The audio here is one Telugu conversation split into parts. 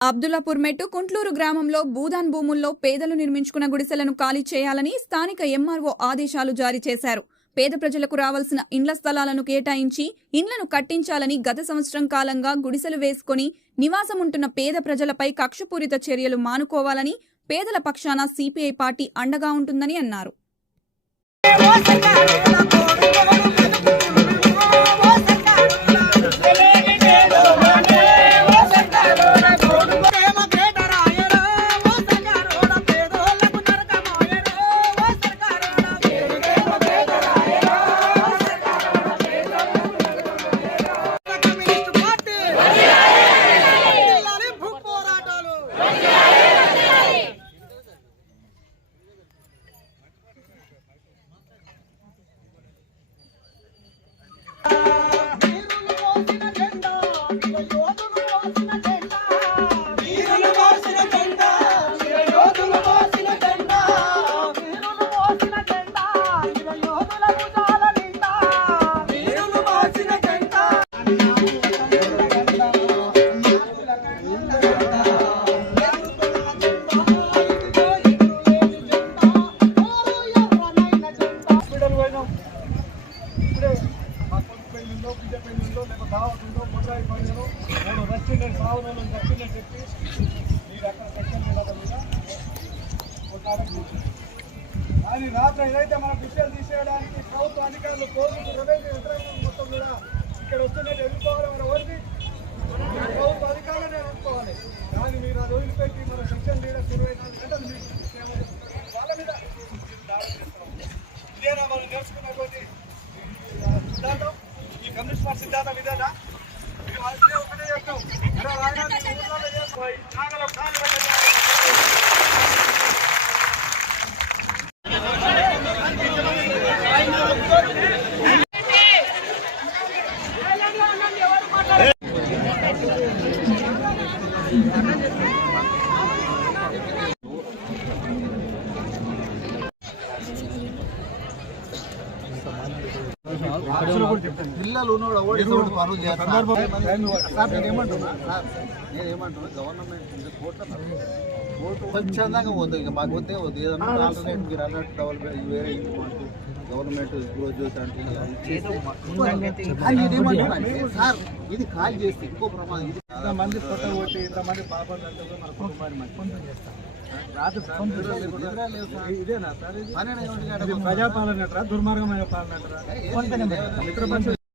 అబ్దుల్లాపూర్ మెట్టు కుంట్లూరు గ్రామంలో భూదాన్ భూముల్లో పేదలు నిర్మించుకున్న గుడిసెలను ఖాళీ చేయాలని స్థానిక ఎంఆర్ఓ ఆదేశాలు జారీ చేశారు. పేద ప్రజలకు రావాల్సిన ఇండ్ల స్థలాలను కేటాయించి ఇండ్లను కట్టించాలని గత సంవత్సరం కాలంగా గుడిసెలు వేసుకుని నివాసముంటున్న పేద ప్రజలపై కక్షపూరిత చర్యలు మానుకోవాలని పేదల పక్షాన సిపిఐ పార్టీ అండగా ఉంటుందని అన్నారు. నేను రచ్చిందని సాగు నేను రచ్చిందని చెప్పి మీరు అక్కడ సెక్షన్ కానీ రాత్రి ఏదైతే మన విషయాలు తీసేయడానికి ప్రభుత్వ అధికారులు పోలీసులు రెవెన్యూ యంత్రాంగం మొత్తం కూడా ఇక్కడ వస్తున్నట్టు ఎదుర్కోవాలి మన ఓడికి ప్రభుత్వ అధికారులు నేను అనుకోవాలి. కానీ మీరు అది వదిలిపెట్టి మన సెక్షన్ లీడర్స్ ఇరవై నాలుగు గంటలు వాళ్ళ మీద ఇదేనా మనం నేర్చుకున్న నేర్చుకున్నటువంటి సిద్ధాంతం? ఈ కమ్యూనిస్ట్ పార్టీ సిద్ధాంతం ఇదేనా? ఇది వాళ్ళే ఒకటే చెప్తాం ఇలా రాయనా నీ ఊర్లలో చేసుకో. ఈ నాగలో కాలు పెట్టండి. పిల్లలు పనులు చేస్తారు. సార్ నేను గవర్నమెంట్ కోర్టు స్వచ్ఛందంగా వద్దు ఇక మాకు వద్దే వద్దు ఏదన్నా ఆల్టర్నేట్ మీరు అన్నట్టు డెవలప్మెంట్ వేరే గవర్నమెంట్ గ్రోత్ చేసి అంటే సార్ ఇది కాల్ చేస్తే ఎక్కువ ప్రమాదం ఇది ఇంతమంది పొట్ట కొట్టి ఇంతమంది పాపం అంటే మన కుటుంబాన్ని మంచి చేస్తాం ఇదేనా సార్ ప్రజాపాలన దుర్మార్గమైన పాలన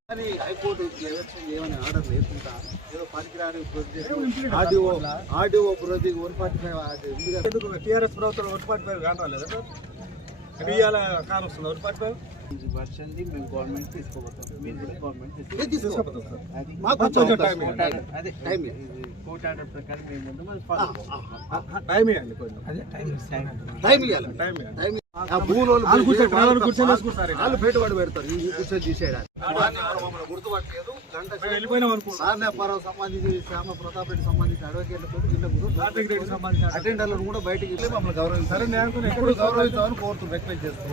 కానీ హైకోర్టు ఎలక్షన్ చేయమని ఆర్డర్ లేకుండా ఏదో పనికిరాని RDO RDO procedure one forty five TRS ప్రభుత్వం ఒకటి పేరు కాని రాలేదు ఇవాళ కాని వస్తుంది ఒకటి ఫైవ్ మేము గవర్నమెంట్ తీసుకోబోతాం. మీరు కూడా గవర్నమెంట్ తీసుకోబోతాం. తీసుకోబోతాం. సార్. మాకు కొంచెం కొంచెం టైం. అదే టైం కోర్ట్ ఆర్డర్ ప్రకారం మేము ముందు మనం follow చేస్తాం. టైం ఇవ్వండి కొంచెం. టైం ఇవ్వాలి. టైం ఇవ్వండి. టైం ఆ భూములు వాళ్ళు కూర్చో- వాళ్ళు వాళ్ళు కూర్చొని వేసుకుంటారు ఇక్కడ. వాళ్ళు పెట్టుబడి పెడతారు. ఈ కూర్చొని మమ్మల్ని గుర్తుపట్టలేదు. గంట సంబంధించి శ్యామ ప్రతాప్ రెడ్డి సంబంధించి అడ్వకేట్లతో అటెండర్లను కూడా బయటికి వెళ్ళి మమ్మల్ని గౌరవించారు. సరే నేను గౌరవించామని కోరుతున్నాను రిక్వెస్ట్ చేస్తున్నాను.